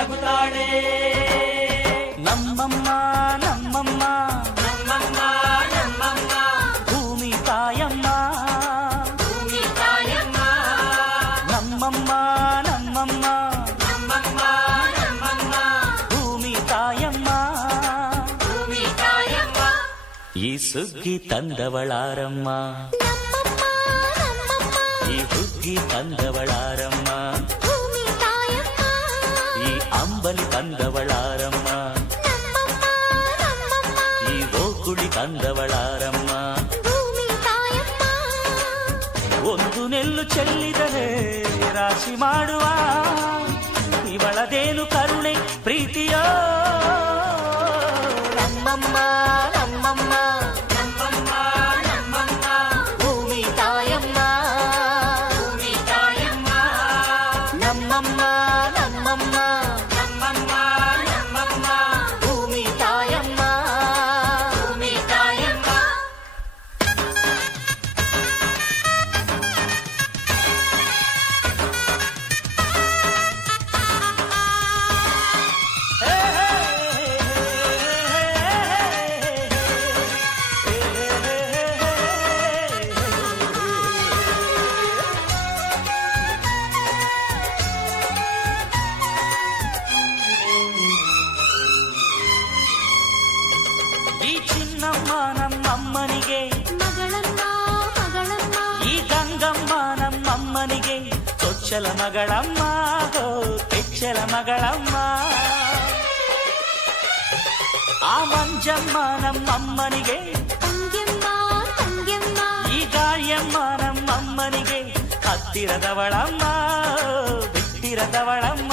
ಬಂದಾಳೆ ನಮ್ಮಮ್ಮ ನಮ್ಮಮ್ಮ ನಮ್ಮಮ್ಮ ನಮ್ಮಮ್ಮ ಭೂಮಿ ತಾಯಮ್ಮ ಭೂಮಿ ತಾಯಮ್ಮ ನಮ್ಮಮ್ಮ ನಮ್ಮಮ್ಮ ನಮ್ಮಮ್ಮ ನಮ್ಮಮ್ಮ ಭೂಮಿ ತಾಯಮ್ಮ ಭೂಮಿ ತಾಯಮ್ಮ ಈ ಸುಗ್ಗಿ ತಂದವಳಾರಮ್ಮ ನಮ್ಮಮ್ಮ ನಮ್ಮಮ್ಮ ಈ ಹುಗ್ಗಿ ತಂದವಳಾರಮ್ಮ ಅಂಬಲಿ ತಂದವಳಾರಮ್ಮ ನಮ್ಮಮ್ಮ ನಮ್ಮಮ್ಮ ಈ ಓಕುಳಿ ತಂದವಳಾರಮ್ಮ ಭೂಮಿ ತಾಯಮ್ಮ ಒಂದು ನೆಲ್ಲು ಚೆಲ್ಲಿದರೆ ರಾಶಿ ಮಾಡುವ ಇವಳದೇನು ಕರುಣೆ ಪ್ರೀತಿಯ ನಮ್ಮಮ್ಮ ನಮ್ಮಮ್ಮ ಈ ಚಿನ್ನಮ್ಮ ನಮ್ಮಮ್ಮನಿಗೆ ಮಗಳಮ್ಮ ಮಗಳಮ್ಮ ಈ ಗಂಗಮ್ಮ ನಮ್ಮಮ್ಮನಿಗೆ ಚೊಚ್ಚಲ ಮಗಳಮ್ಮ ಹೋ ಕೆಚ್ಚಲ ಮಗಳಮ್ಮ ಆ ಮಂಜಮ್ಮ ನಮ್ಮಮ್ಮನಿಗೆ ತಂಗ್ಯಮ್ಮ ತಂಗ್ಯಮ್ಮ ಈ ಗಾಳಿಯಮ್ಮ ನಮ್ಮಮ್ಮನಿಗೆ ಹತ್ತಿರದವಳಮ್ಮ ಬಿಟ್ಟಿರದವಳಮ್ಮ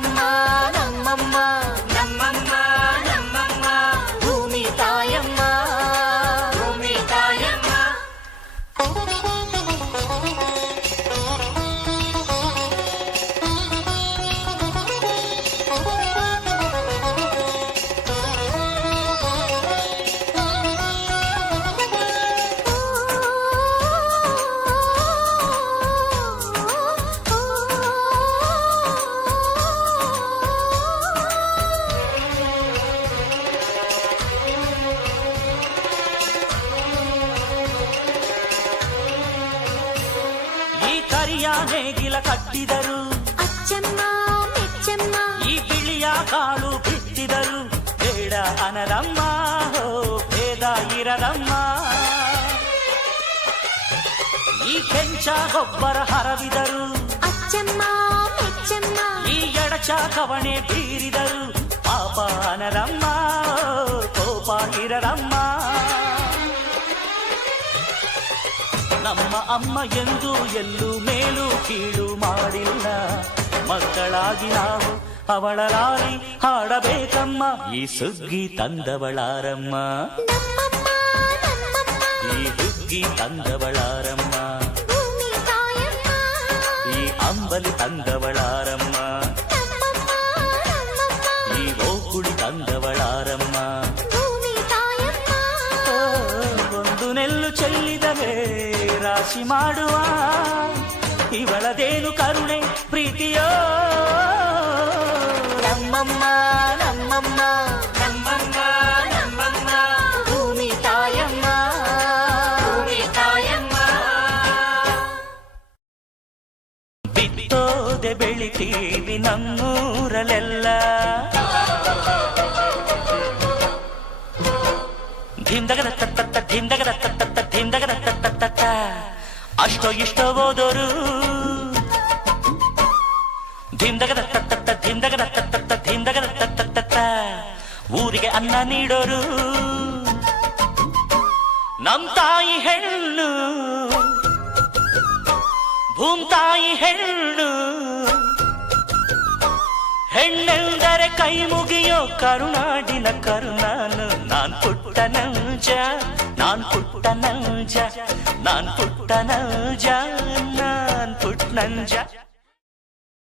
come on. ಈ ಕರಿಯ ನೇಗಿಲ ಕಟ್ಟಿದರು ಅಚ್ಚಮ್ಮ ಮೆಚ್ಚಮ್ಮ ಈ ಬಿಳಿಯ ಕಾಳು ಬಿತ್ತಿದರು ಬೇಡ ಅನರಮ್ಮ ಹೋ ಭೇದ ಇರದಮ್ಮ ಈ ಕೆಂಚ ಗೊಬ್ಬರ ಹರವಿದರು ಅಚ್ಚಮ್ಮ ಮೆಚ್ಚಮ್ಮ ಈ ಎಡಚ ಕವಣೆ ಬೀರಿದರು ಪಾಪ ಅನರಮ್ಮ ನಮ್ಮ ಅಮ್ಮ ಎಂದು ಎಲ್ಲೂ ಮೇಲು ಕೀಳು ಮಾಡಿಲ್ಲ. ಮಕ್ಕಳಾಗಿ ನಾವು ಅವಳ ಲಾಲಿ ಹಾಡಬೇಕಮ್ಮ. ಈ ಸುಗ್ಗಿ ತಂದವಳಾರಮ್ಮ. ಈ ಸುಗ್ಗಿ ತಂದವಳಾರಮ್ಮ. ಈ ಅಂಬಲಿ ತಂದವಳಾರಮ್ಮ. ಈ ಓಕುಳಿ ತಂದವಳಾರಮ್ಮ ರಾಶಿ ಮಾಡುವ ಇವಳದೇನು ಕರುಣೆ ಪ್ರೀತಿಯೋ ನಮ್ಮಮ್ಮ ನಮ್ಮಮ್ಮ ನಮ್ಮಮ್ಮ ನಮ್ಮಮ್ಮ ಭೂಮಿ ತಾಯಮ್ಮ ಭೂಮಿ ತಾಯಮ್ಮ ಬಿತ್ತೋದೆ ಬೆಳಿತೀವಿ ನಮ್ಮೂರಲೆಲ್ಲ ಅಷ್ಟೋ ಇಷ್ಟವಾದರು. ಧಿಂದಗದ ತತ್ತತ್ತ ಧಿಂದಗದ ತತ್ತತ್ತ ಧಿಂದಗದ ತತ್ತತ್ತ ಊರಿಗೆ ಅನ್ನ ನೀಡೋರು. ನಮ್ ತಾಯಿ ಹೆಣ್ಣು. ಭೂಮ್ ತಾಯಿ ಹೆಣ್ಣು. ಹೆಣ್ಣೆಂದರೆ ಕೈ ಮುಗಿಯೋ ಕರುಣಾಡಿನ ಕರುಣ.